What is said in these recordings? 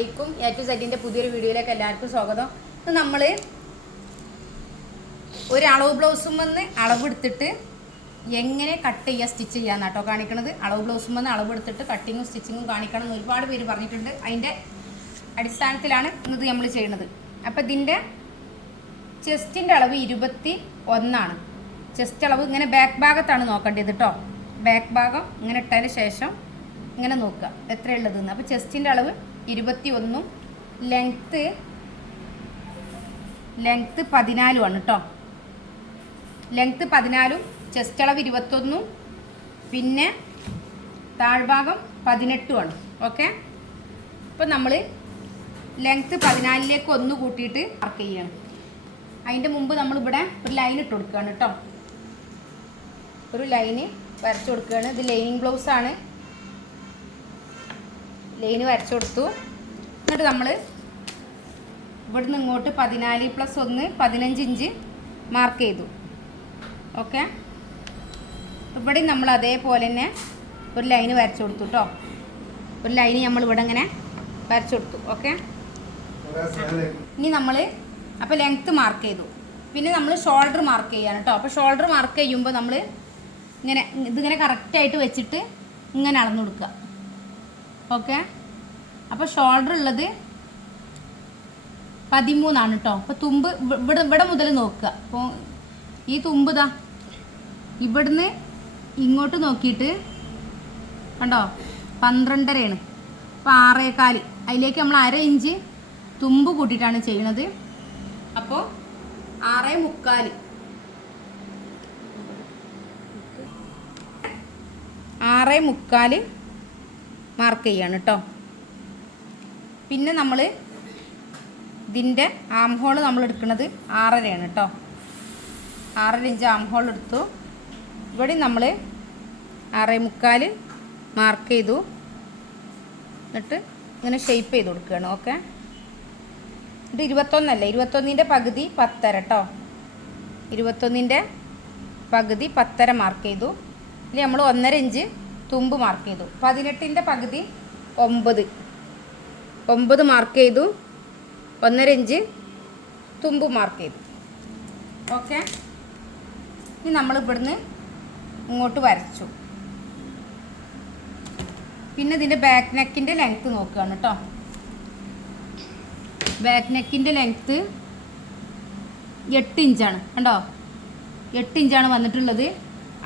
അലൈക്കും A to സെറ്റിന്റെ പുതിയൊരു വീഡിയോയിലേക്ക് എല്ലാവർക്കും സ്വാഗതം. അപ്പം നമ്മൾ ഒരു അളവ് ബ്ലൗസും വന്ന് അളവെടുത്തിട്ട് എങ്ങനെ കട്ട് ചെയ്യുക സ്റ്റിച്ച് ചെയ്യുക കേട്ടോ കാണിക്കണത്. അളവ് ബ്ലൗസും വന്ന് അളവെടുത്തിട്ട് കട്ടിങ്ങും സ്റ്റിച്ചിങ്ങും കാണിക്കണം എന്ന് ഒരുപാട് പേര് പറഞ്ഞിട്ടുണ്ട്. അതിന്റെ അടിസ്ഥാനത്തിലാണ് ഇന്നത് നമ്മൾ ചെയ്യുന്നത് അപ്പോൾ ഇതിന്റെ ചെസ്റ്റിന്റെ അളവ് ഇരുപത്തി ഒന്നാണ്. ചെസ്റ്റ് അളവ് ഇങ്ങനെ ബാക്ക് ഭാഗത്താണ് നോക്കേണ്ടത് കേട്ടോ ബാക്ക് ഭാഗം ഇങ്ങനെ ഇട്ടതിന് ശേഷം ഇങ്ങനെ നോക്കുക. എത്രയുള്ളതെന്ന് അപ്പോൾ ചെസ്റ്റിന്റെ അളവ് ഇരുപത്തി ഒന്നും ലെങ്ത്ത് ലെങ്ത്ത് പതിനാലുമാണ് കേട്ടോ ലെങ്ത്ത് പതിനാലും ചെസ്റ്റ് അളവ് ഇരുപത്തൊന്നും പിന്നെ താഴ്ഭാഗം പതിനെട്ടുമാണ് ഓക്കെ അപ്പം നമ്മൾ ലെങ്ത്ത് പതിനാലിലേക്ക് ഒന്ന് കൂട്ടിയിട്ട് മാർക്ക് ചെയ്യണം. അതിന്റെ മുമ്പ് നമ്മളിവിടെ ഒരു ലൈൻ ഇട്ട് കൊടുക്കുകയാണ് കേട്ടോ ഒരു ലൈന് വരച്ചു കൊടുക്കുകയാണ്. ഇത് ലൈനിങ് ബ്ലൗസാണ്. ലൈന് വരച്ചു കൊടുത്തു. എന്നിട്ട് നമ്മൾ ഇവിടുന്ന് ഇങ്ങോട്ട് പതിനാല് പ്ലസ് ഒന്ന് പതിനഞ്ച് ഇഞ്ച് മാർക്ക് ചെയ്തു. ഓക്കെ ഇവിടെ നമ്മൾ അതേപോലെ തന്നെ ഒരു ലൈൻ വരച്ചു കൊടുത്തു കേട്ടോ ഒരു ലൈന് നമ്മൾ ഇവിടെ ഇങ്ങനെ വരച്ചു കൊടുത്തു. ഓക്കെ ഇനി നമ്മൾ അപ്പോൾ ലെങ്ത്ത് മാർക്ക് ചെയ്തു. പിന്നെ നമ്മൾ ഷോൾഡർ മാർക്ക് ചെയ്യാണ് കേട്ടോ അപ്പോൾ ഷോൾഡർ മാർക്ക് ചെയ്യുമ്പോൾ നമ്മൾ ഇങ്ങനെ ഇതിങ്ങനെ കറക്റ്റായിട്ട് വെച്ചിട്ട് ഇങ്ങനെ അളന്നു കൊടുക്കുക. ഓക്കെ. അപ്പോൾ ഷോൾഡർ ഉള്ളത് പതിമൂന്നാണ് കേട്ടോ അപ്പോൾ തുമ്പ് ഇവ- ഇവിടെ ഇവിടെ മുതൽ നോക്കുക. അപ്പോൾ ഈ തുമ്പ് ഇതാ ഇവിടുന്ന് ഇങ്ങോട്ട് നോക്കിയിട്ട് കണ്ടോ? പന്ത്രണ്ടരയാണ്. അപ്പോൾ ആറേകാൽ അതിലേക്ക് നമ്മൾ അര ഇഞ്ച് തുമ്പ് കൂട്ടിയിട്ടാണ് ചെയ്യണത്. അപ്പോൾ ആറേ മുക്കാൽ ആറേ മുക്കാൽ മാർക്ക് ചെയ്യാണ് കേട്ടോ പിന്നെ നമ്മൾ ഇതിന്റെ ആം ഹോൾ നമ്മൾ എടുക്കുന്നത് ആറരയാണ് കേട്ടോ ആറര ഇഞ്ച് ആം ഹോൾ എടുത്തു. ഇവിടെ നമ്മൾ ആറേ മുക്കാൽ മാർക്ക് ചെയ്തു. എന്നിട്ട് ഇങ്ങനെ ഷെയ്പ്പ് ചെയ്ത് കൊടുക്കുകയാണ് ഓക്കെ ഇത് ഇരുപത്തൊന്നല്ല? ഇരുപത്തൊന്നിന്റെ പകുതി പത്തര കേട്ടോ ഇരുപത്തൊന്നിന്റെ പകുതി പത്തര മാർക്ക് ചെയ്തു. ഇനി നമ്മൾ ഒന്നര ഇഞ്ച് തുമ്പ് മാർക്ക് ചെയ്തു. പതിനെട്ടിന്റെ പകുതി ഒമ്പത്. ഒമ്പത് മാർക്ക് ചെയ്തു. ഒന്നര ഇഞ്ച് തുമ്പ് മാർക്ക് ചെയ്തു. ഓക്കെ ഇനി നമ്മൾ ഇവിടുന്ന് ഇങ്ങോട്ട് വരച്ചു. പിന്നെ ഇതിന്റെ ബാക്ക് നെക്കിന്റെ ലെങ്ത്ത് നോക്കുകയാണ് കേട്ടോ ബാക്ക് നെക്കിന്റെ ലെങ്ത്ത് എട്ട് ഇഞ്ചാണ്. കണ്ടോ? എട്ട് ഇഞ്ചാണ് വന്നിട്ടുള്ളത്.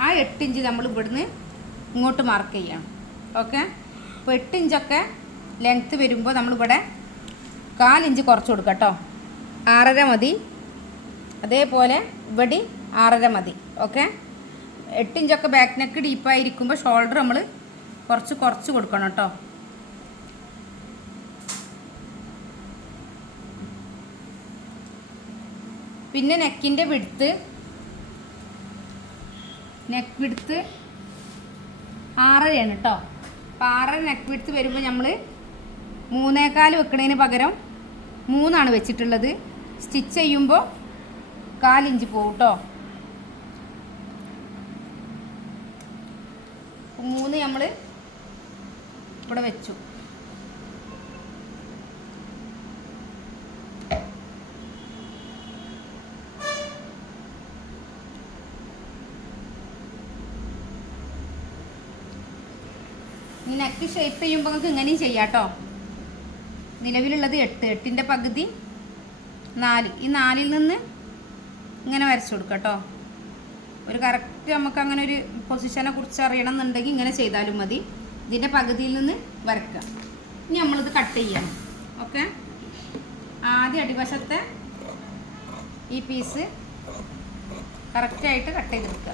ആ എട്ട് ഇഞ്ച് നമ്മൾ ഇവിടുന്ന് ഇങ്ങോട്ട് മാർക്ക് ചെയ്യണം. ഓക്കെ അപ്പോൾ എട്ട് ഇഞ്ചൊക്കെ ലെങ്ത്ത് വരുമ്പോൾ നമ്മളിവിടെ കാലിഞ്ച് കുറച്ച് കൊടുക്കാം കേട്ടോ. ആറര മതി. അതേപോലെ ഇവിടെ ആറര മതി. ഓക്കെ എട്ട് ഇഞ്ചൊക്കെ ബാക്ക് നെക്ക് ഡീപ്പായിരിക്കുമ്പോൾ ഷോൾഡർ നമ്മൾ കുറച്ച് കുറച്ച് കൊടുക്കണം കേട്ടോ. പിന്നെ നെക്കിന്റെ വിടുത്ത് നെക്ക് വിടുത്ത് ആറരയാണ് കേട്ടോ അപ്പോൾ ആറര നെക്ക് വിടുത്ത് വരുമ്പോൾ നമ്മൾ മൂന്നേക്കാൽ വെക്കണതിന് പകരം മൂന്നാണ് വെച്ചിട്ടുള്ളത്. സ്റ്റിച്ച് ചെയ്യുമ്പോൾ കാലിഞ്ച് പോകും കേട്ടോ മൂന്ന് നമ്മൾ ഇവിടെ വെച്ചു. നെക്ക് ഷേപ്പ് ചെയ്യുമ്പോൾ നമുക്ക് ഇങ്ങനെയും ചെയ്യാം കേട്ടോ നിലവിലുള്ളത് എട്ട്. എട്ടിന്റെ പകുതി നാല്. ഈ നാലിൽ നിന്ന് ഇങ്ങനെ വരച്ചു കൊടുക്കാം കേട്ടോ ഒരു കറക്റ്റ് നമുക്ക് അങ്ങനെ ഒരു പൊസിഷനെ കുറിച്ച് അറിയണം എന്നുണ്ടെങ്കിൽ ഇങ്ങനെ ചെയ്താലും മതി. ഇതിന്റെ പകുതിയിൽ നിന്ന് വരക്കുക ഇനി നമ്മളിത് കട്ട് ചെയ്യണം. ഓക്കെ ആദ്യ അടിവശത്തെ ഈ പീസ് കറക്റ്റായിട്ട് കട്ട് ചെയ്തെടുക്കുക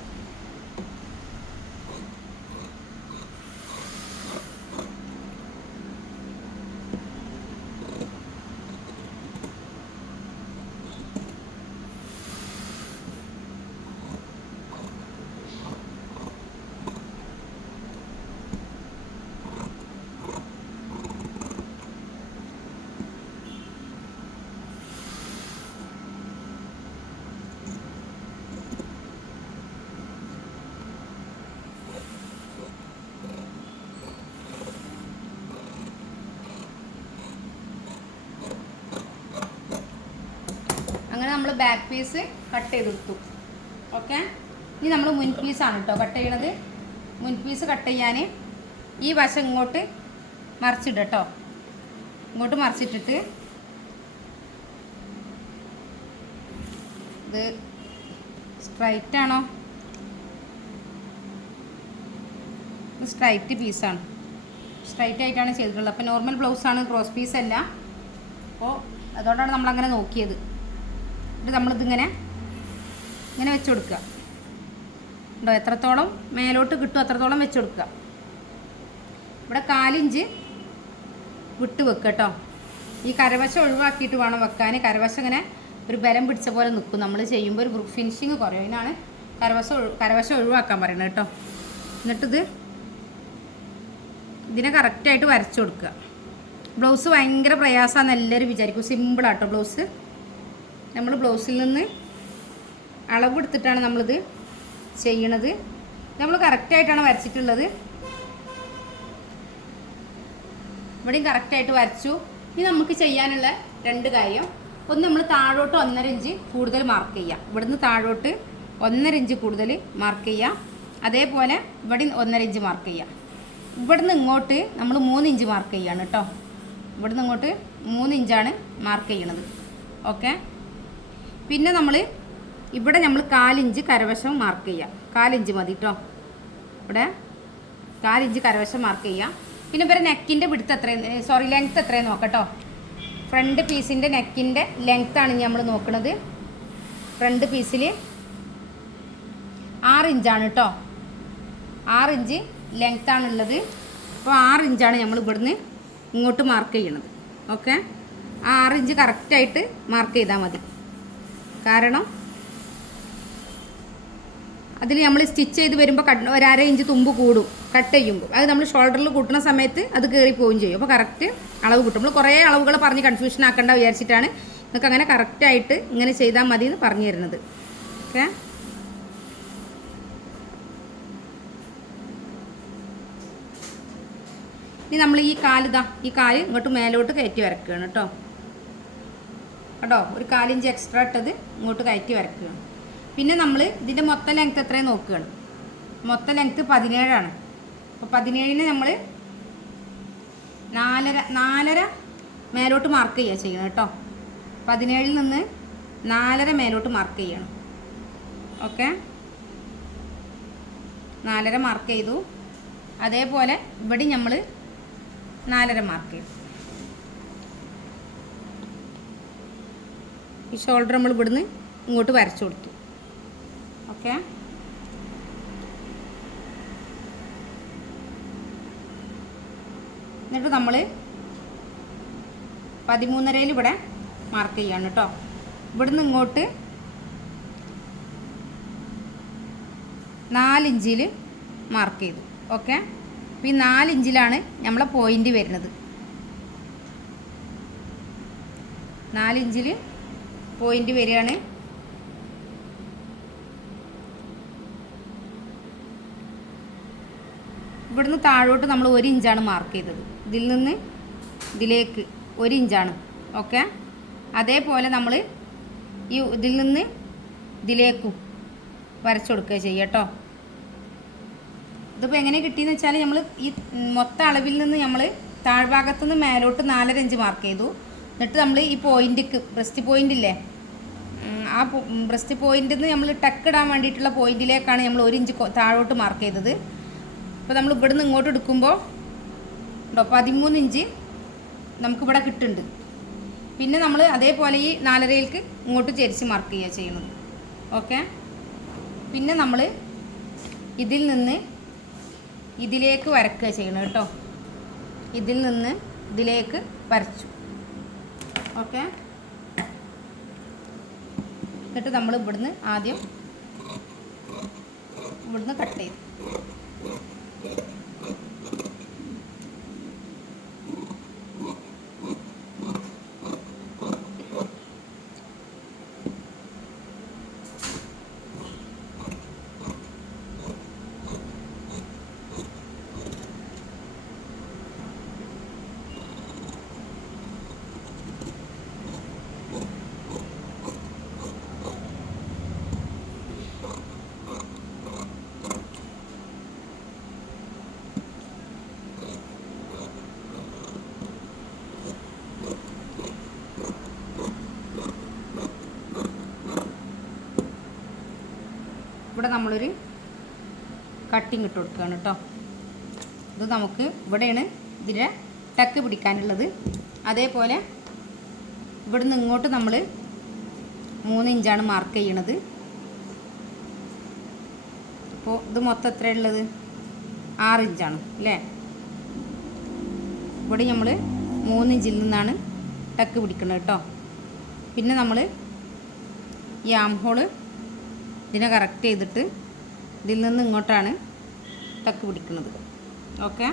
അങ്ങനെ നമ്മൾ ബാക്ക് പീസ് കട്ട് ചെയ്തെടുത്തു. ഓക്കെ ഇനി നമ്മൾ മുൻ പീസാണ് കേട്ടോ കട്ട് ചെയ്യണത്. മുൻ പീസ് കട്ട് ചെയ്യാൻ ഈ വശം ഇങ്ങോട്ട് മറിച്ചിട്ട് കേട്ടോ ഇങ്ങോട്ട് മറിച്ചിട്ടിട്ട് ഇത് സ്ട്രൈറ്റ് ആണോ? സ്ട്രൈറ്റ് പീസാണ് സ്ട്രൈറ്റ് ആയിട്ടാണ് ചെയ്തിട്ടുള്ളത്. അപ്പോൾ നോർമൽ ബ്ലൗസാണ് ക്രോസ് പീസ് അല്ല. അപ്പോൾ അതുകൊണ്ടാണ് നമ്മളങ്ങനെ നോക്കിയത്. എന്നിട്ട് നമ്മളിതിങ്ങനെ ഇങ്ങനെ വെച്ച് കൊടുക്കുക. ഉണ്ടോ എത്രത്തോളം മേലോട്ട് കിട്ടും അത്രത്തോളം വെച്ച് കൊടുക്കുക. ഇവിടെ കാലിഞ്ച് വിട്ട് വെക്കുക കേട്ടോ. ഈ കരവശം ഒഴിവാക്കിയിട്ട് വേണം വെക്കാൻ. കരവശം ഇങ്ങനെ ഒരു ബലം പിടിച്ച പോലെ നിൽക്കും. നമ്മൾ ചെയ്യുമ്പോൾ ഒരു ഫിനിഷിങ് കുറയും. അതിനാണ് കരവശം കരവശം ഒഴിവാക്കാൻ പറയുന്നത് കേട്ടോ. എന്നിട്ടിത് ഇതിനെ കറക്റ്റായിട്ട് വരച്ചു കൊടുക്കുക. ബ്ലൗസ് ഭയങ്കര പ്രയാസമാണെന്ന് എല്ലാവരും വിചാരിക്കും. സിമ്പിളാട്ടോ ബ്ലൗസ്. നമ്മൾ ബ്ലൗസിൽ നിന്ന് അളവെടുത്തിട്ടാണ് നമ്മളിത് ചെയ്യണത്. നമ്മൾ കറക്റ്റായിട്ടാണ് വരച്ചിട്ടുള്ളത്. ഇവിടെയും കറക്റ്റായിട്ട് വരച്ചു. ഇനി നമുക്ക് ചെയ്യാനുള്ള രണ്ട് കാര്യം. ഒന്ന് നമ്മൾ താഴോട്ട് ഒന്നര ഇഞ്ച് കൂടുതൽ മാർക്ക് ചെയ്യാം. ഇവിടുന്ന് താഴോട്ട് ഒന്നര ഇഞ്ച് കൂടുതൽ മാർക്ക് ചെയ്യാം. അതേപോലെ ഇവിടെ ഒന്നര ഇഞ്ച് മാർക്ക് ചെയ്യാം. ഇവിടുന്ന് ഇങ്ങോട്ട് നമ്മൾ മൂന്ന് ഇഞ്ച് മാർക്ക് ചെയ്യാണ് കേട്ടോ. ഇവിടുന്ന് ഇങ്ങോട്ട് മൂന്ന് ഇഞ്ചാണ് മാർക്ക് ചെയ്യണത്. ഓക്കെ പിന്നെ നമ്മൾ ഇവിടെ നമ്മൾ കാലിഞ്ച് കരവശം മാർക്ക് ചെയ്യാം. കാലിഞ്ച് മതി കേട്ടോ ഇവിടെ കാലിഞ്ച് കരവശം മാർക്ക് ചെയ്യാം. പിന്നെ ഇവരെ നെക്കിന്റെ പിടുത്ത് എത്രയും? സോറി ലെങ്ത്ത് എത്രയും നോക്കട്ടോ. ഫ്രണ്ട് പീസിന്റെ നെക്കിന്റെ ലെങ്ത്താണ് നമ്മൾ നോക്കുന്നത് ഫ്രണ്ട് പീസിൽ ആറ് ഇഞ്ചാണ് കേട്ടോ ആറ് ഇഞ്ച് ലെങ്ത്താണ് ഉള്ളത്. അപ്പോൾ ആറ് ഇഞ്ചാണ് നമ്മൾ ഇവിടുന്ന് ഇങ്ങോട്ട് മാർക്ക് ചെയ്യണത്. ഓക്കെ ആ ആറ് ഇഞ്ച് കറക്റ്റായിട്ട് മാർക്ക് ചെയ്താൽ മതി. കാരണം അതിൽ നമ്മൾ സ്റ്റിച്ച് ചെയ്ത് വരുമ്പോൾ കട്ട് ഒരു അര ഇഞ്ച് തുമ്പ് കൂടും കട്ട് ചെയ്യുമ്പോൾ. അത് നമ്മൾ ഷോൾഡറിൽ കൂട്ടുന്ന സമയത്ത് അത് കയറി പോവുകയും ചെയ്യും. അപ്പോൾ കറക്റ്റ് അളവ് കിട്ടും. നമ്മൾ കുറേ അളവുകൾ പറഞ്ഞ് കൺഫ്യൂഷൻ ആക്കേണ്ട വിചാരിച്ചിട്ടാണ് നിങ്ങൾക്ക് അങ്ങനെ കറക്റ്റായിട്ട് ഇങ്ങനെ ചെയ്താൽ മതി എന്ന് പറഞ്ഞു തരുന്നത്. ഓക്കെ ഇനി നമ്മൾ ഈ കാലിതാ ഈ കാൽ ഇങ്ങോട്ട് മേലോട്ട് കയറ്റി വരക്കുകയാണ് കേട്ടോ. കേട്ടോ ഒരു കാലിഞ്ച് എക്സ്ട്രാ ഇട്ടത് ഇങ്ങോട്ട് കയറ്റി വരക്കുകയാണ് പിന്നെ നമ്മൾ ഇതിന്റെ മൊത്തം ലെങ്ത് എത്രയും നോക്കുകയാണ്. മൊത്തം ലെങ്ത് പതിനേഴാണ്. അപ്പോൾ പതിനേഴിന് നമ്മൾ നാലര നാലര മേലോട്ട് മാർക്ക് ചെയ്യുക ചെയ്യണം കേട്ടോ. പതിനേഴിൽ നിന്ന് നാലര മേലോട്ട് മാർക്ക് ചെയ്യണം. ഓക്കെ നാലര മാർക്ക് ചെയ്തു. അതേപോലെ ഇവിടെ നമ്മൾ നാലര മാർക്ക് ചെയ്തു. ഈ ഷോൾഡർ നമ്മൾ ഇവിടുന്ന് ഇങ്ങോട്ട് വരച്ചു കൊടുത്തു. ഓക്കെ എന്നിട്ട് നമ്മൾ പതിമൂന്നരയിൽ ഇവിടെ മാർക്ക് ചെയ്യാണ് കേട്ടോ. ഇവിടുന്ന് ഇങ്ങോട്ട് നാലിഞ്ചിൽ മാർക്ക് ചെയ്തു. ഓക്കെ അപ്പോൾ ഈ നാലിഞ്ചിലാണ് നമ്മളെ പോയിന്റ് വരുന്നത്. നാലിഞ്ചിൽ പോയിന്റ് വരികയാണ്. ഇവിടുന്ന് താഴോട്ട് നമ്മൾ ഒരു ഇഞ്ചാണ് മാർക്ക് ചെയ്തത്. ഇതിൽ നിന്ന് ഇതിലേക്ക് ഒരു ഇഞ്ചാണ്. ഓക്കെ അതേപോലെ നമ്മൾ ഈ ഇതിൽ നിന്ന് ഇതിലേക്കും വരച്ചു കൊടുക്കുക ചെയ്യുക കേട്ടോ ഇതിപ്പോൾ എങ്ങനെ കിട്ടിയെന്ന് വെച്ചാൽ നമ്മൾ ഈ മൊത്ത അളവിൽ നിന്ന് നമ്മൾ താഴ്ഭാഗത്തു നിന്ന് മേലോട്ട് നാലര ഇഞ്ച് മാർക്ക് ചെയ്തു. എന്നിട്ട് നമ്മൾ ഈ പോയിന്റിക്ക് ബ്രസ്റ്റ് പോയിന്റ് ഇല്ലേ? ആ ബ്രസ്റ്റ് പോയിന്റിൽ നിന്ന് നമ്മൾ ടക്ക് ഇടാൻ വേണ്ടിയിട്ടുള്ള പോയിന്റിലേക്കാണ് നമ്മൾ ഒരു ഇഞ്ച് താഴോട്ട് മാർക്ക് ചെയ്തത്. അപ്പോൾ നമ്മൾ ഇവിടെ നിന്ന് ഇങ്ങോട്ട് എടുക്കുമ്പോൾ ഉണ്ടോ പതിമൂന്ന് ഇഞ്ച് നമുക്കിവിടെ കിട്ടുന്നുണ്ട്. പിന്നെ നമ്മൾ അതേപോലെ ഈ നാലരയിലേക്ക് ഇങ്ങോട്ട് ചരിച്ച് മാർക്ക് ചെയ്യുക ചെയ്യുന്നത്. ഓക്കെ പിന്നെ നമ്മൾ ഇതിൽ നിന്ന് ഇതിലേക്ക് വരക്കുക ചെയ്യണം കേട്ടോ. ഇതിൽ നിന്ന് ഇതിലേക്ക് വരച്ചു. ഓക്കെ എന്നിട്ട് നമ്മൾ ഇവിടുന്ന് ആദ്യം ഇവിടുന്ന് കട്ട് ചെയ്തു. ഇവിടെ നമ്മളൊരു കട്ടിങ് ഇട്ട് കൊടുക്കുകയാണ് കേട്ടോ. ഇത് നമുക്ക് ഇവിടെയാണ് ഇതിന്റെ ടക്ക് പിടിക്കാനുള്ളത്. അതേപോലെ ഇവിടുന്ന് ഇങ്ങോട്ട് നമ്മൾ മൂന്ന് ഇഞ്ചാണ് മാർക്ക് ചെയ്യണത്. അപ്പോൾ ഇത് മൊത്തം എത്രയുള്ളത് ആറ് ഇഞ്ചാണ് അല്ലേ? ഇവിടെ നമ്മൾ മൂന്ന് ഇഞ്ചിൽ നിന്നാണ് ടക്ക് പിടിക്കുന്നത് കേട്ടോ. പിന്നെ നമ്മൾ ഈ ആം ഹോൾ ഇതിനെ കറക്റ്റ് ചെയ്തിട്ട് ഇതിൽ നിന്ന് ഇങ്ങോട്ടാണ് ടക്ക് പിടിക്കുന്നത്. ഓക്കെ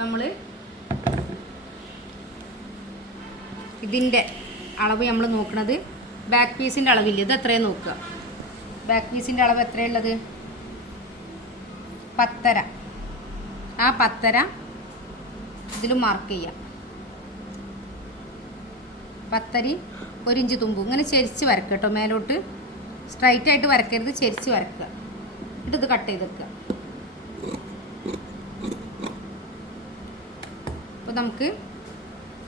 നമ്മൾ ഇതിന്റെ അളവ് നമ്മൾ നോക്കുന്നത് ബാക്ക് പീസിന്റെ അളവില്ല? ഇത് എത്രയാണ് നോക്കുക? ബാക്ക് പീസിന്റെ അളവ് എത്രയുള്ളത് പത്തര. ആ പത്തര ഇതിൽ മാർക്ക് ചെയ്യാം. പത്തരി ഒരിഞ്ച് തുമ്പ്. ഇങ്ങനെ ചെരിച്ച് വരക്കുക കേട്ടോ മേലോട്ട്. സ്ട്രൈറ്റ് ആയിട്ട് വരക്കരുത് ചെരിച്ച് വരക്കുക. എന്നിട്ട് ഇത് കട്ട് ചെയ്തെടുക്കുക അപ്പോൾ നമുക്ക്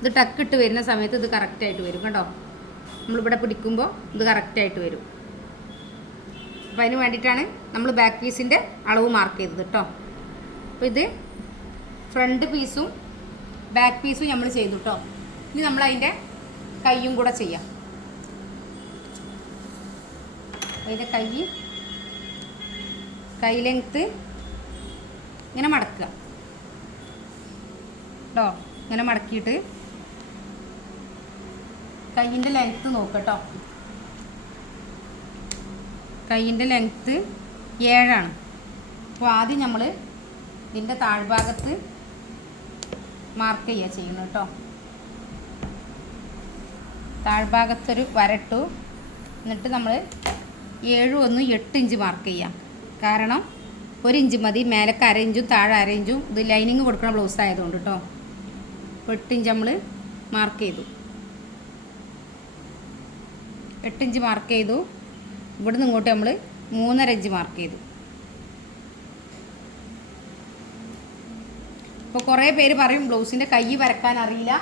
ഇത് ടക്ക് ഇട്ട് വരുന്ന സമയത്ത് ഇത് കറക്റ്റായിട്ട് വരും കേട്ടോ. നമ്മളിവിടെ പിടിക്കുമ്പോൾ ഇത് കറക്റ്റായിട്ട് വരും. അപ്പോൾ അതിന് വേണ്ടിയിട്ടാണ് നമ്മൾ ബാക്ക് പീസിന്റെ അളവ് മാർക്ക് ചെയ്തത് കേട്ടോ അപ്പോൾ ഇത് ഫ്രണ്ട് പീസും ബാക്ക് പീസും നമ്മൾ ചെയ്തു കേട്ടോ ഇനി നമ്മൾ അതിന്റെ കൈയും കൂടെ ചെയ്യാം. അതിന്റെ കൈ കൈ ലെങ്ത്ത് ഇങ്ങനെ മടക്കുക. കേട്ടോ ഇങ്ങനെ മടക്കിയിട്ട് കൈയിന്റെ ലെങ്ത്ത് നോക്കട്ടോ കൈയിന്റെ ലെങ്ത്ത് ഏഴാണ്. അപ്പോൾ ആദ്യം നമ്മൾ ഇതിന്റെ താഴ്ഭാഗത്ത് മാർക്ക് ചെയ്യുക ചെയ്യുന്നത് കേട്ടോ. താഴ്ഭാഗത്തൊരു വരട്ടു. എന്നിട്ട് നമ്മൾ ഏഴും ഒന്ന് എട്ട് ഇഞ്ച് മാർക്ക് ചെയ്യാം. കാരണം ഒരു ഇഞ്ച് മതി. മേലക്ക് അര ഇഞ്ചും താഴെ അര ഇഞ്ചും ഇത് ലൈനിങ് കൊടുക്കണ ബ്ലൗസ് ആയതുകൊണ്ട് കേട്ടോ. എട്ട് ഇഞ്ച് നമ്മൾ മാർക്ക് ചെയ്തു. എട്ട് ഇഞ്ച് മാർക്ക് ചെയ്തു. ഇവിടെ നിന്ന് ഇങ്ങോട്ട് നമ്മൾ മൂന്നര ഇഞ്ച് മാർക്ക് ചെയ്തു. ഇപ്പോൾ കുറേ പേര് പറയും ബ്ലൗസിന്റെ കൈ വരക്കാൻ അറിയില്ല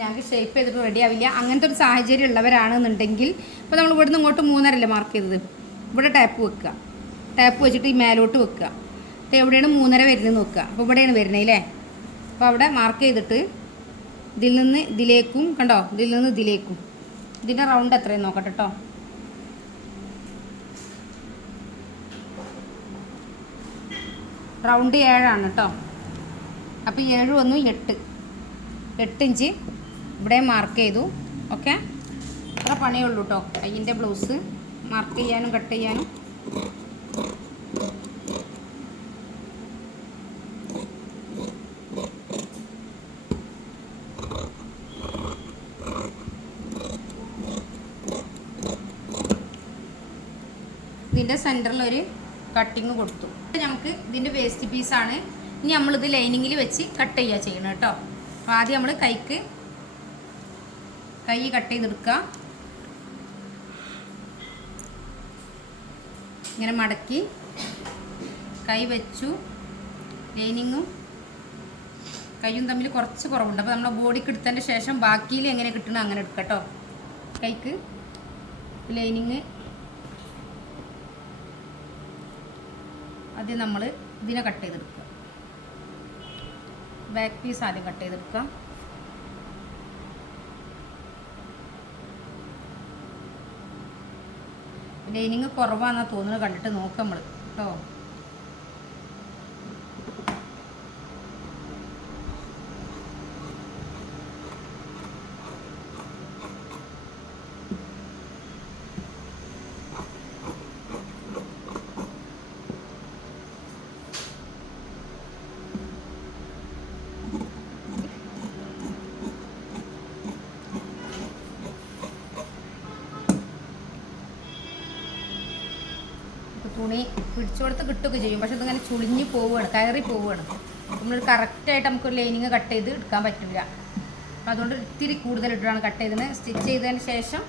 ഞങ്ങൾക്ക് ഷേപ്പ് ചെയ്തിട്ട് റെഡി ആവില്ല. അങ്ങനത്തെ ഒരു സാഹചര്യം ഉള്ളവരാണെന്നുണ്ടെങ്കിൽ ഇപ്പോൾ നമ്മൾ ഇവിടുന്ന് ഇങ്ങോട്ട് മൂന്നരല്ലേ മാർക്ക് ചെയ്തത്? ഇവിടെ ടാപ്പ് വെക്കുക. ടാപ്പ് വെച്ചിട്ട് ഈ മേലോട്ട് വെക്കുക. അപ്പോൾ എവിടെയാണ് മൂന്നര വരുന്നത് നോക്കുക. അപ്പോൾ ഇവിടെയാണ് വരുന്നത് അല്ലേ? അപ്പോൾ അവിടെ മാർക്ക് ചെയ്തിട്ട് ഇതിൽ നിന്ന് ഇതിലേക്കും കണ്ടോ? ഇതിൽ നിന്ന് ഇതിലേക്കും. ഇതിന്റെ റൗണ്ട് എത്രയും നോക്കട്ടെ കേട്ടോ റൗണ്ട് ഏഴാണ് കേട്ടോ. അപ്പോൾ ഏഴ് വന്നു എട്ട്. എട്ട് ഇഞ്ച് ഇവിടെ മാർക്ക് ചെയ്തു. ഓക്കെ അത്ര പണിയേ ഉള്ളൂ കേട്ടോ കയ്യിന്റെ ബ്ലൗസ് മാർക്ക് ചെയ്യാനും കട്ട് ചെയ്യാനും. ഇതിന്റെ സെന്ററിൽ ഒരു കട്ടിങ് കൊടുത്തു. നമുക്ക് ഇതിന്റെ വേസ്റ്റ് പീസാണ് ഇനി നമ്മളിത് ലൈനിങ്ങിൽ വെച്ച് കട്ട് ചെയ്യുക ചെയ്യണം കേട്ടോ അപ്പോൾ ആദ്യം നമ്മൾ കൈക്ക് കൈ കട്ട് ചെയ്തെടുക്കുക. ഇങ്ങനെ മടക്കി കൈ വെച്ചു. ലൈനിങ്ങും കൈയും തമ്മിൽ കുറച്ച് കുറവുണ്ട്. അപ്പോൾ നമ്മളെ ബോഡിക്ക് എടുത്തതിന്റെ ശേഷം ബാക്കിയിൽ എങ്ങനെ കിട്ടണം അങ്ങനെ എടുക്കാം കേട്ടോ കൈക്ക് ലൈനിങ് ആദ്യം നമ്മൾ ഇതിനെ കട്ട് ചെയ്തെടുക്കുക. ബാക്ക് പീസ് ആദ്യം കട്ട് ചെയ്തെടുക്കുക. ലൈനിങ് കുറവാണെന്നാണ് തോന്നുന്നത് കണ്ടിട്ട് നോക്കാം നമ്മൾ കേട്ടോ? തുണി പിടിച്ചു കൊടുത്ത് കിട്ടുകയൊക്കെ ചെയ്യും. പക്ഷെ ഇതിങ്ങനെ ചുളിഞ്ഞ് പോവുകയാണ് കയറി പോവുകയാണ്. നമ്മൾ കറക്റ്റായിട്ട് നമുക്കൊരു ലൈനിങ് കട്ട് ചെയ്ത് എടുക്കാൻ പറ്റില്ല. അതുകൊണ്ട് ഇത്തിരി കൂടുതൽ ഇട്ടിട്ടാണ് കട്ട് ചെയ്തത്. സ്റ്റിച്ച് ചെയ്തതിന് ശേഷം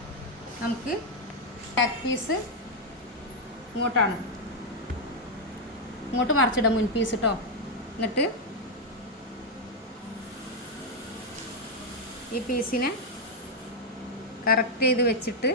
നമുക്ക് ബാക്ക് പീസ് ഇങ്ങോട്ടാണ്. ഇങ്ങോട്ട് മറിച്ചിടാം മുൻ പീസ് കേട്ടോ എന്നിട്ട് ഈ പീസിനെ കറക്റ്റ് ചെയ്ത് വെച്ചിട്ട്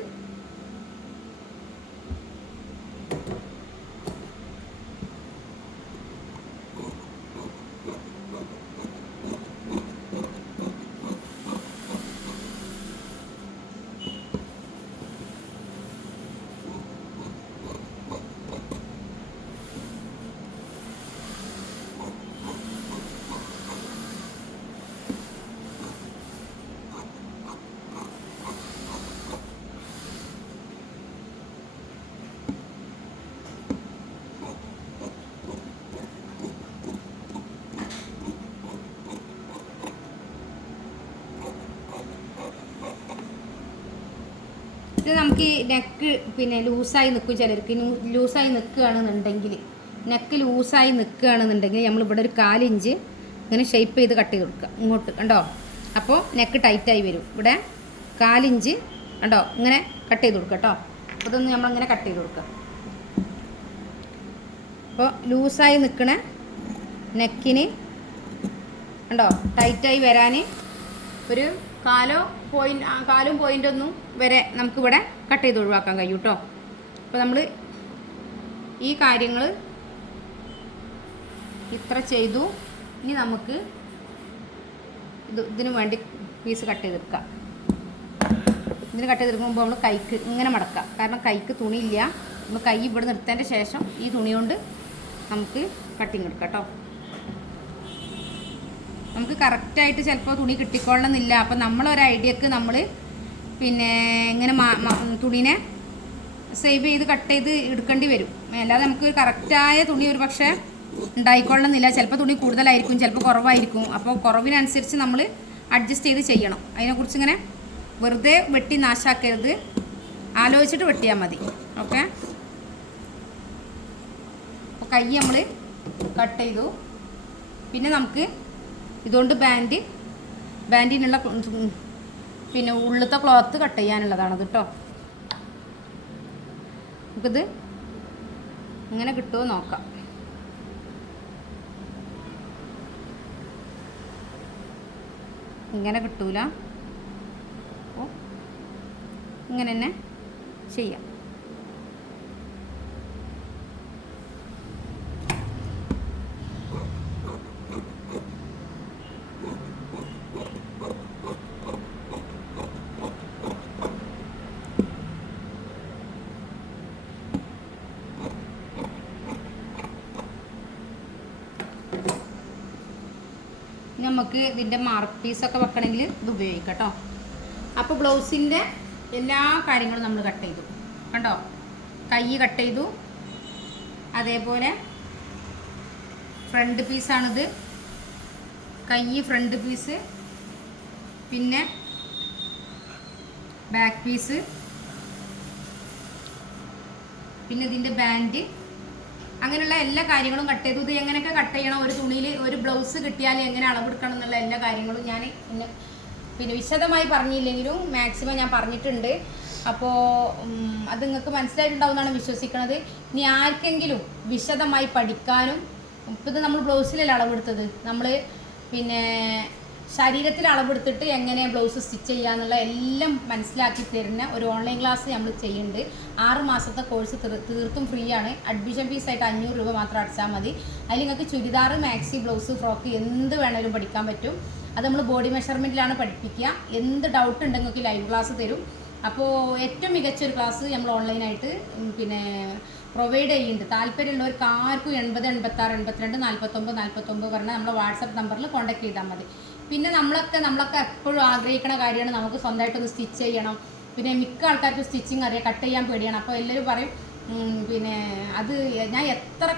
ഇത് നമുക്ക് ഈ നെക്ക് പിന്നെ ലൂസായി നിൽക്കും ചിലർക്ക്. ലൂസായി നിൽക്കുകയാണെന്നുണ്ടെങ്കിൽ നെക്ക് ലൂസായി നിൽക്കുകയാണെന്നുണ്ടെങ്കിൽ നമ്മൾ ഇവിടെ ഒരു കാലിഞ്ച് ഇങ്ങനെ ഷേപ്പ് ചെയ്ത് കട്ട് ചെയ്ത് കൊടുക്കുക. ഇങ്ങോട്ട് കണ്ടോ? അപ്പോൾ നെക്ക് ടൈറ്റായി വരും. ഇവിടെ കാലിഞ്ച് കണ്ടോ? ഇങ്ങനെ കട്ട് ചെയ്ത് കൊടുക്കുക കേട്ടോ. ഇതൊന്ന് നമ്മളിങ്ങനെ കട്ട് ചെയ്ത് കൊടുക്കുക. അപ്പോൾ ലൂസായി നിൽക്കണ നെക്കിന് കണ്ടോ? ടൈറ്റായി വരാൻ ഒരു കാലോ പോയിന്റ് കാലും പോയിന്റൊന്നും വരെ നമുക്കിവിടെ കട്ട് ചെയ്ത് ഒഴിവാക്കാൻ കഴിയും കേട്ടോ അപ്പോൾ നമ്മൾ ഈ കാര്യങ്ങൾ ഇത്ര ചെയ്തു. ഇനി നമുക്ക് ഇത് ഇതിന് വേണ്ടി പീസ് കട്ട് ചെയ്തെടുക്കാം. ഇതിന് കട്ട് ചെയ്തെടുക്കുമ്പോൾ നമ്മൾ കൈക്ക് ഇങ്ങനെ മടക്കാം. കാരണം കൈക്ക് തുണിയില്ല. നമ്മൾ കൈ ഇവിടെ നിർത്തേന്റെ ശേഷം ഈ തുണി കൊണ്ട് നമുക്ക് കട്ടിങ് എടുക്കാം കേട്ടോ നമുക്ക് കറക്റ്റായിട്ട് ചിലപ്പോൾ തുണി കിട്ടിക്കൊള്ളണമെന്നില്ല. അപ്പം നമ്മളൊരു ഐഡിയക്ക് നമ്മൾ പിന്നെ ഇങ്ങനെ തുണീനെ സേവ് ചെയ്ത് കട്ട് ചെയ്ത് എടുക്കേണ്ടി വരും. അല്ലാതെ നമുക്ക് കറക്റ്റായ തുണി ഒരു പക്ഷേ ഉണ്ടായിക്കൊള്ളണമെന്നില്ല. ചിലപ്പോൾ തുണി കൂടുതലായിരിക്കും ചിലപ്പോൾ കുറവായിരിക്കും. അപ്പോൾ കുറവിനനുസരിച്ച് നമ്മൾ അഡ്ജസ്റ്റ് ചെയ്ത് ചെയ്യണം. അതിനെക്കുറിച്ച് ഇങ്ങനെ വെറുതെ വെട്ടി നാശാക്കരുത്. ആലോചിച്ചിട്ട് വെട്ടിയാൽ മതി. ഓക്കെ അപ്പോൾ കൈ നമ്മൾ കട്ട് ചെയ്തു. പിന്നെ നമുക്ക് ഇതുകൊണ്ട് ബാൻഡ് ബാൻഡിനുള്ള പിന്നെ ഉള്ളത്തെ ക്ലോത്ത് കട്ട് ചെയ്യാനുള്ളതാണ് കേട്ടോ നമുക്കിത് ഇങ്ങനെ കിട്ടുമോ നോക്കാം. ഇങ്ങനെ കിട്ടൂല. ഇങ്ങനെ തന്നെ ചെയ്യാം. നമുക്ക് ഇതിന്റെ മാർക്ക് പീസൊക്കെ വെക്കണമെങ്കിൽ ഇത് ഉപയോഗിക്കാം കേട്ടോ അപ്പോൾ ബ്ലൗസിന്റെ എല്ലാ കാര്യങ്ങളും നമ്മൾ കട്ട് ചെയ്തു. കണ്ടോ? കൈ കട്ട് ചെയ്തു. അതേപോലെ ഫ്രണ്ട് പീസാണിത് കൈ ഫ്രണ്ട് പീസ് പിന്നെ ബാക്ക് പീസ് പിന്നെ ഇതിന്റെ ബാൻഡ് അങ്ങനെയുള്ള എല്ലാ കാര്യങ്ങളും കട്ട് ചെയ്തു. ഇത് എങ്ങനെയൊക്കെ കട്ട് ചെയ്യണം? ഒരു തുണിയിൽ ഒരു ബ്ലൗസ് കിട്ടിയാൽ എങ്ങനെ അളവെടുക്കണം എന്നുള്ള എല്ലാ കാര്യങ്ങളും ഞാൻ പിന്നെ വിശദമായി പറഞ്ഞില്ലെങ്കിലും മാക്സിമം ഞാൻ പറഞ്ഞിട്ടുണ്ട്. അപ്പോൾ അത് നിങ്ങൾക്ക് മനസ്സിലായിട്ടുണ്ടാവുമെന്നാണ് വിശ്വസിക്കുന്നത് ഇനി ആർക്കെങ്കിലും വിശദമായി പഠിക്കാനും ഇപ്പം ഇത് നമ്മൾ ബ്ലൗസിലല്ല അളവെടുത്തത് നമ്മൾ പിന്നെ ശരീരത്തിൽ അളവെടുത്തിട്ട് എങ്ങനെ ബ്ലൗസ് സ്റ്റിച്ച് ചെയ്യുക എന്നുള്ള എല്ലാം മനസ്സിലാക്കി തരുന്ന ഒരു ഓൺലൈൻ ക്ലാസ് നമ്മൾ ചെയ്യുന്നുണ്ട്. ആറ് മാസത്തെ കോഴ്സ് തീർത്തും ഫ്രീ ആണ്. അഡ്മിഷൻ ഫീസ് ആയിട്ട് അഞ്ഞൂറ് രൂപ മാത്രം അടച്ചാൽ മതി. അതിൽ നിങ്ങൾക്ക് ചുരിദാർ മാക്സി ബ്ലൗസ് ഫ്രോക്ക് എന്ത് വേണേലും പഠിക്കാൻ പറ്റും. അത് നമ്മൾ ബോഡി മെഷർമെന്റിലാണ് പഠിപ്പിക്കുക. എന്ത് ഡൗട്ട് ഉണ്ടെങ്കിൽ ലൈവ് ക്ലാസ് തരും. അപ്പോൾ ഏറ്റവും മികച്ച ഒരു ക്ലാസ് നമ്മൾ ഓൺലൈനായിട്ട് പിന്നെ പ്രൊവൈഡ് ചെയ്യുന്നുണ്ട്. താല്പര്യമുള്ളവർക്ക് ആർക്കും എൺപത് എൺപത്താറ് എൺപത്തിരണ്ട് നാൽപ്പത്തൊമ്പത് നാൽപ്പത്തൊമ്പത് പറഞ്ഞാൽ നമ്മളെ വാട്സപ്പ് നമ്പറിൽ കോൺടാക്ട് ചെയ്താൽ മതി. പിന്നെ നമ്മളൊക്കെ നമ്മളൊക്കെ എപ്പോഴും ആഗ്രഹിക്കുന്ന കാര്യമാണ് നമുക്ക് സ്വന്തമായിട്ടൊന്ന് സ്റ്റിച്ച് ചെയ്യണം. പിന്നെ മിക്ക ആൾക്കാർക്കും സ്റ്റിച്ചിങ് അറിയാം കട്ട് ചെയ്യാൻ പേടിയാണ്. അപ്പോൾ എല്ലാവരും പറയും പിന്നെ അത് ഞാൻ എത്ര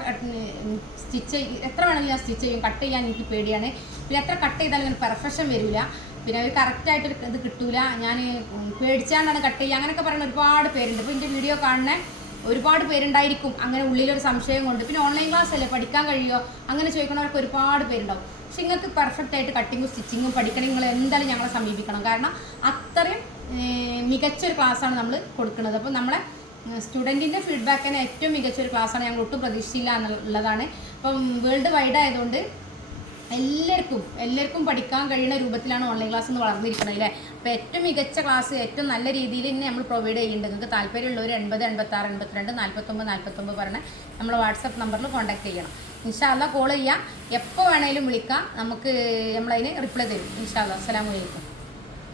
സ്റ്റിച്ച് എത്ര വേണമെങ്കിലും ഞാൻ സ്റ്റിച്ച് ചെയ്യും കട്ട് ചെയ്യാൻ എനിക്ക് പേടിയാണ്. പിന്നെ എത്ര കട്ട് ചെയ്താലും ഞാൻ പെർഫെക്ഷൻ വരില്ല പിന്നെ അവർ കറക്റ്റായിട്ട് ഇത് കിട്ടൂല. ഞാൻ പേടിച്ചാണ്ടാണ് കട്ട് ചെയ്യുക. അങ്ങനെയൊക്കെ പറയുന്ന ഒരുപാട് പേരുണ്ട്. ഇപ്പോൾ എന്റെ വീഡിയോ കാണുന്ന ഒരുപാട് പേരുണ്ടായിരിക്കും. അങ്ങനെ ഉള്ളിലൊരു സംശയം കൊണ്ട്. പിന്നെ ഓൺലൈൻ ക്ലാസ് അല്ലേ? പഠിക്കാൻ കഴിയുമോ അങ്ങനെ ചോദിക്കുന്നവർക്ക് ഒരുപാട് പേരുണ്ടാവും. പക്ഷെ നിങ്ങൾക്ക് പെർഫെക്റ്റ് ആയിട്ട് കട്ടിങ്ങും സ്റ്റിച്ചിങ്ങും പഠിക്കണം. നിങ്ങൾ എന്തായാലും ഞങ്ങളെ സമീപിക്കണം. കാരണം അത്രയും മികച്ചൊരു ക്ലാസ്സാണ് നമ്മൾ കൊടുക്കുന്നത്. അപ്പോൾ നമ്മളെ സ്റ്റുഡന്റിന്റെ ഫീഡ്ബാക്ക് തന്നെ ഏറ്റവും മികച്ചൊരു ക്ലാസ്സാണ് ഞങ്ങൾ ഒട്ടും പ്രതീക്ഷിച്ചില്ല എന്നുള്ളതാണ്. അപ്പം വേൾഡ് വൈഡ് ആയതുകൊണ്ട് എല്ലാവർക്കും എല്ലാവർക്കും പഠിക്കാൻ കഴിയുന്ന രൂപത്തിലാണ് ഓൺലൈൻ ക്ലാസ് എന്ന് വളർന്നിരിക്കുന്നത് അല്ലേ? അപ്പോൾ ഏറ്റവും മികച്ച ക്ലാസ് ഏറ്റവും നല്ല രീതിയിൽ തന്നെ നമ്മൾ പ്രൊവൈഡ് ചെയ്യുന്നുണ്ട്. നിങ്ങൾക്ക് താല്പര്യമുള്ളവർ എൺപത് എൺപത്താറ് എൺപത്തിരണ്ട് നാൽപ്പത്തൊമ്പത് നാൽപ്പത്തൊമ്പത് പറഞ്ഞ് നമ്മൾ വാട്സപ്പ് നമ്പറിൽ കോൺടാക്ട് ചെയ്യണം. ഇൻഷാല്ല കോൾ ചെയ്യാം. എപ്പോൾ വേണേലും വിളിക്കാം. നമുക്ക് നമ്മളതിന് റിപ്ലൈ തരും. ഇൻഷാല്ല അസ്സലാമു അലൈക്കും.